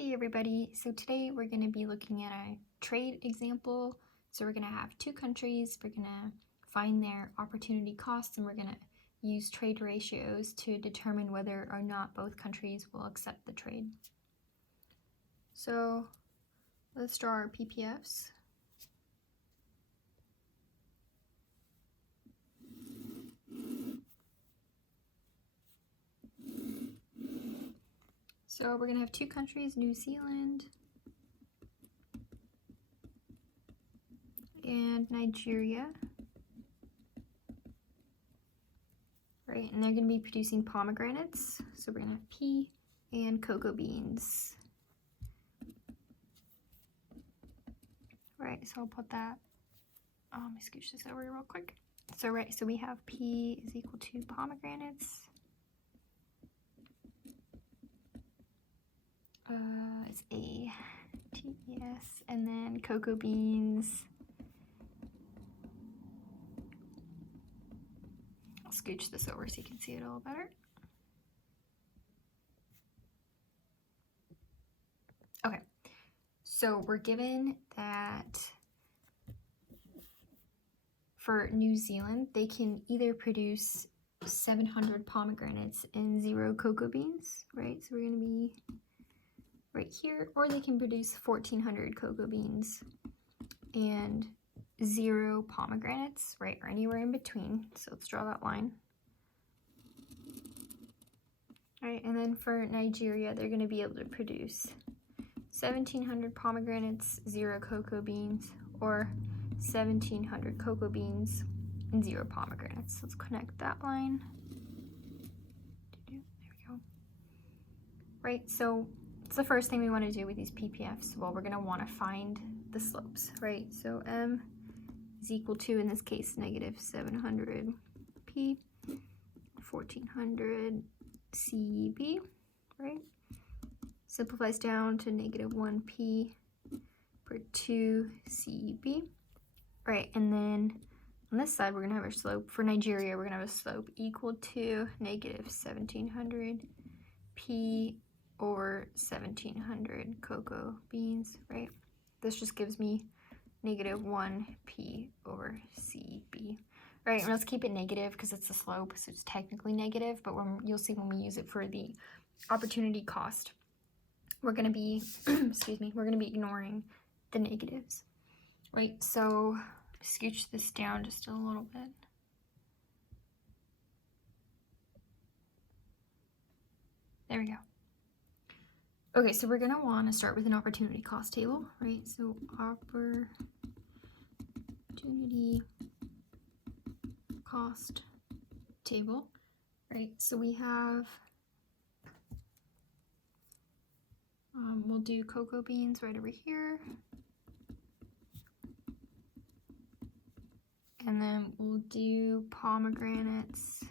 Hey everybody, so today we're going to be looking at a trade example. So we're going to have two countries, we're going to find their opportunity costs, and we're going to use trade ratios to determine whether or not both countries will accept the trade. So let's draw our PPFs. So we're going to have two countries, New Zealand and Nigeria, right? And they're going to be producing pomegranates. So we're going to have pea and cocoa beans. Right, so I'll put that, let me scooch this over real quick. So we have P is equal to pomegranates. It's A-T-E-S, and then cocoa beans. I'll scooch this over so you can see it a little better. Okay, so we're given that for New Zealand, they can either produce 700 pomegranates and 0 cocoa beans, right? So we're going to be right here, or they can produce 1,400 cocoa beans and 0 pomegranates, right? Or anywhere in between. So let's draw that line. All right, and then for Nigeria, they're going to be able to produce 1,700 pomegranates, 0 cocoa beans, or 1,700 cocoa beans and 0 pomegranates. Let's connect that line. There we go. Right, so it's the first thing we want to do with these PPFs. Well, we're going to want to find the slopes, right? So M is equal to, in this case, negative 700 P, 1,400 CB, right? Simplifies down to negative 1 P per 2 CB. Right, and then on this side, we're going to have our slope. For Nigeria, we're going to have a slope equal to negative 1,700 P over 1,700 cocoa beans, right? This just gives me negative 1 P over CB. Right, and let's keep it negative because it's a slope, so it's technically negative, but you'll see when we use it for the opportunity cost, we're going to be, excuse me, we're going to be ignoring the negatives. Right, so scooch this down just a little bit. There we go. Okay, so we're going to want to start with an opportunity cost table, right? So opportunity cost table, right? So we have, we'll do cocoa beans right over here. And then we'll do pomegranates.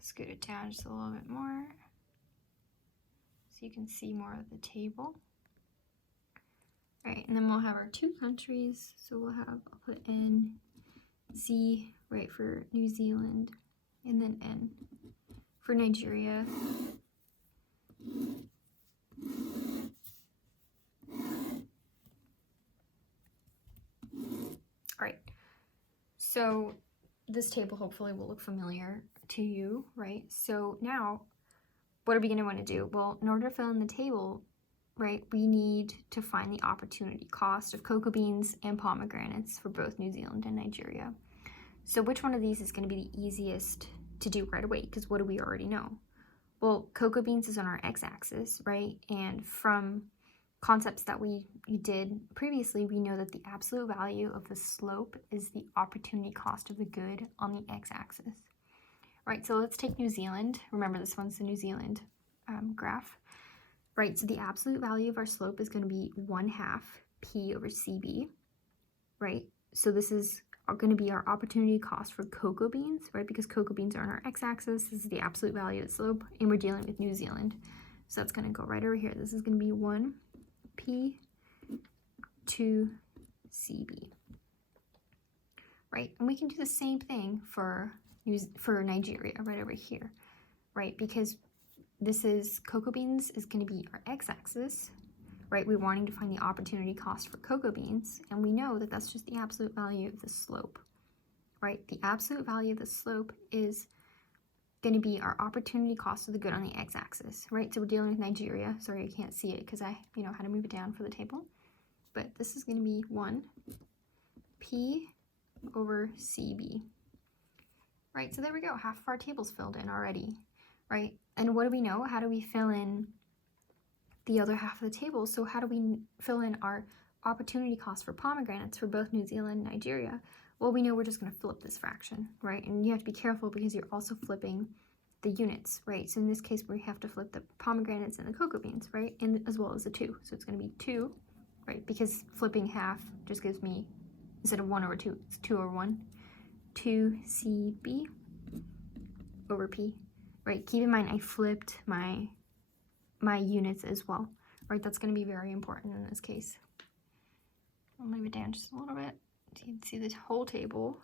Scoot it down just a little bit more so you can see more of the table. All right, and then we'll have our two countries. So we'll have, I'll put in Z, right, for New Zealand, and then N for Nigeria. All right, so this table hopefully will look familiar to you, right? So now, what are we going to want to do? Well, in order to fill in the table, right, we need to find the opportunity cost of cocoa beans and pomegranates for both New Zealand and Nigeria. So which one of these is going to be the easiest to do right away? Because what do we already know? Well, cocoa beans is on our x-axis, right? And from concepts that we did previously, we know that the absolute value of the slope is the opportunity cost of the good on the x-axis. Right, so let's take New Zealand. Remember, this one's the New Zealand graph. Right, so the absolute value of our slope is going to be 1/2 P over CB. Right, so this is going to be our opportunity cost for cocoa beans, right? Because cocoa beans are on our x-axis. This is the absolute value of the slope, and we're dealing with New Zealand. So that's going to go right over here. This is going to be 1 P to CB. Right, and we can do the same thing for for Nigeria right over here, right? Because this is cocoa beans is going to be our x-axis, right? We're wanting to find the opportunity cost for cocoa beans, and we know that that's just the absolute value of the slope, right? The absolute value of the slope is going to be our opportunity cost of the good on the x-axis, right? So we're dealing with Nigeria. Sorry, I can't see it because I had to move it down for the table. But this is going to be 1 P over CB, right? So there we go. Half of our table's filled in already, right? And what do we know? How do we fill in the other half of the table? So how do we fill in our opportunity cost for pomegranates for both New Zealand and Nigeria? Well, we know we're just going to flip this fraction, right? And you have to be careful because you're also flipping the units, right? So in this case, we have to flip the pomegranates and the cocoa beans, right? And as well as the 2. So it's going to be 2, right? Because flipping half just gives me, instead of 1 over 2, it's 2 over 1. 2CB over P, right? Keep in mind I flipped my units as well, right? That's going to be very important in this case. I'll move it down just a little bit so you can see the whole table,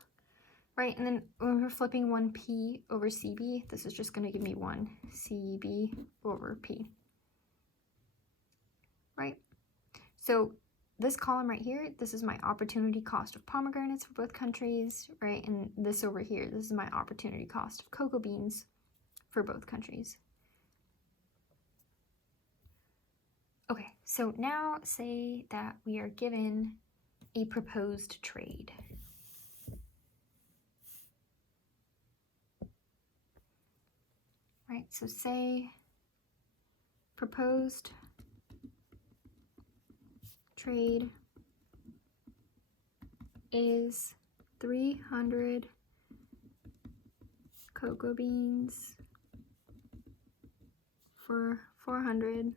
right? And then when we're flipping 1P over CB, this is just going to give me 1CB over P, right? So this column right here, this is my opportunity cost of pomegranates for both countries, right? And this over here, this is my opportunity cost of cocoa beans for both countries. Okay, so now say that we are given a proposed trade. Right, so say proposed trade is 300 cocoa beans for 400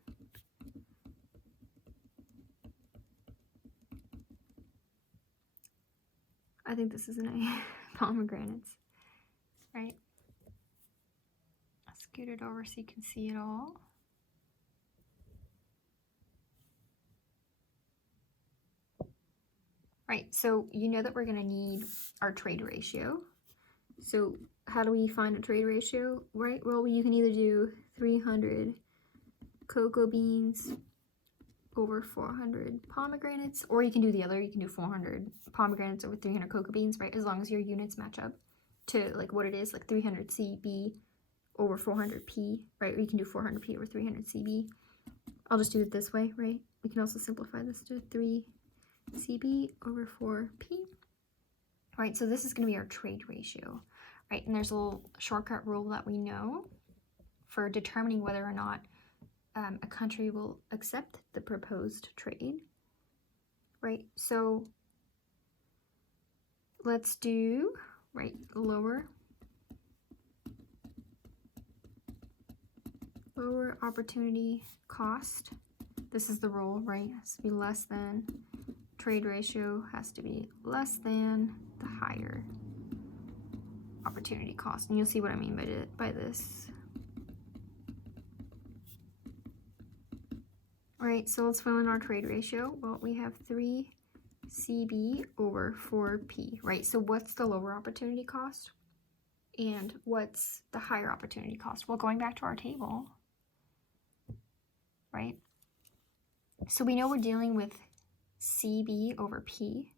I think this is pomegranates, right? I'll scoot it over so you can see it all. Right, so you know that we're going to need our trade ratio. So how do we find a trade ratio, right? Well, you can either do 300 cocoa beans over 400 pomegranates, or you can do the other. You can do 400 pomegranates over 300 cocoa beans, right? As long as your units match up to like what it is, like 300 CB over 400 P, right? Or you can do 400 P over 300 CB. I'll just do it this way, right? We can also simplify this to 3 CB over 4P, right? So this is going to be our trade ratio, right? And there's a little shortcut rule that we know for determining whether or not a country will accept the proposed trade, right? So let's do, right, lower opportunity cost. This is the rule, right? It has to be less than, trade ratio has to be less than the higher opportunity cost. And you'll see what I mean by this. All right, so let's fill in our trade ratio. Well, we have 3 CB over 4P, right? So what's the lower opportunity cost? And what's the higher opportunity cost? Well, going back to our table, right? So we know we're dealing with CB over P,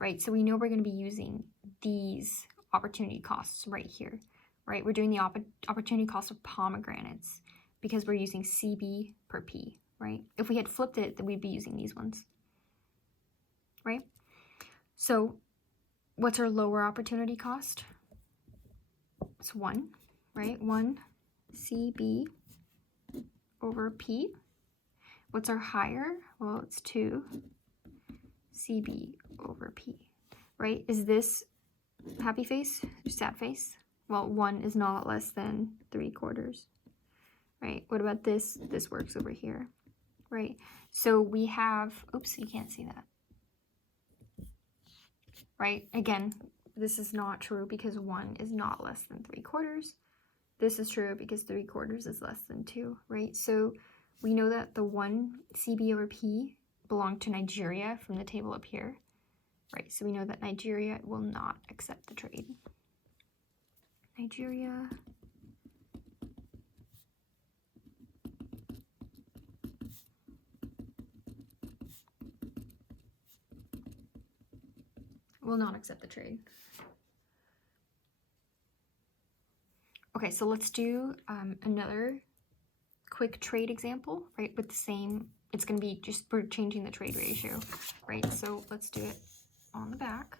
right? So we know we're going to be using these opportunity costs right here, right? We're doing the opportunity cost of pomegranates because we're using CB per P, right? If we had flipped it, then we'd be using these ones, right? So what's our lower opportunity cost? It's 1, right? 1 CB over P. What's our higher? Well, it's 2 CB over P, right? Is this happy face or sad face? Well, 1 is not less than 3/4, right? What about this? This works over here, right? So we have, oops, you can't see that, right? Again, this is not true because 1 is not less than 3/4. This is true because 3/4 is less than 2, right? So we know that the 1 CB over P belonged to Nigeria from the table up here, right? So we know that Nigeria will not accept the trade. Nigeria. Will not accept the trade. Okay, so let's do another quick trade example, right? With the same, it's going to be just we're changing the trade ratio, right? So let's do it on the back.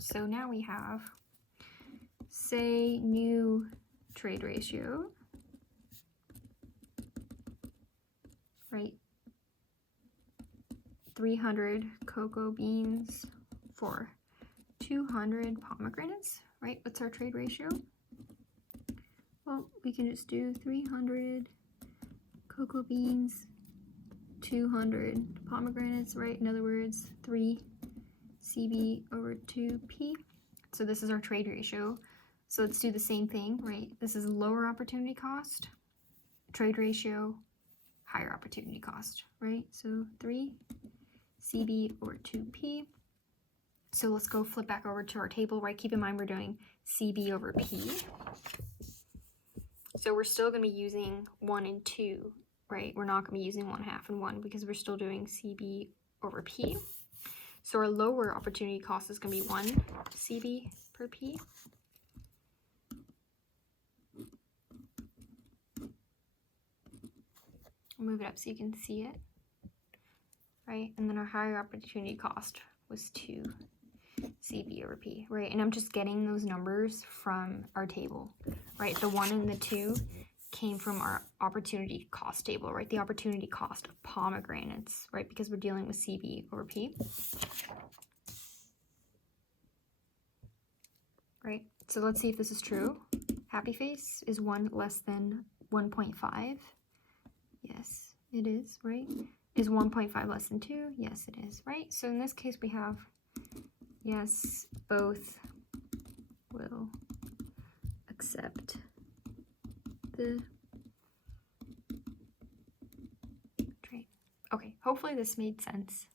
So now we have, say, new trade ratio, right? 300 cocoa beans for 200 pomegranates, right? What's our trade ratio? Well, we can just do 300 cocoa beans, 200 pomegranates, right? In other words, 3 CB over 2P. So this is our trade ratio. So let's do the same thing, right? This is lower opportunity cost, trade ratio, higher opportunity cost, right? So 3 CB over 2P. So let's go flip back over to our table, right? Keep in mind we're doing CB over P. So we're still going to be using 1 and 2, right? We're not going to be using 1/2 and 1 because we're still doing CB over P. So our lower opportunity cost is going to be 1 CB per P. I'll move it up so you can see it, right? And then our higher opportunity cost was 2 CB over P, right? And I'm just getting those numbers from our table, right? The 1 and the 2 came from our opportunity cost table, right? The opportunity cost of pomegranates, right? Because we're dealing with CB over P. Right, so let's see if this is true. Happy face is 1 less than 1.5. Yes, it is, right? Is 1.5 less than 2? Yes, it is, right? So in this case we have, yes, both will accept the trade. Okay, hopefully this made sense.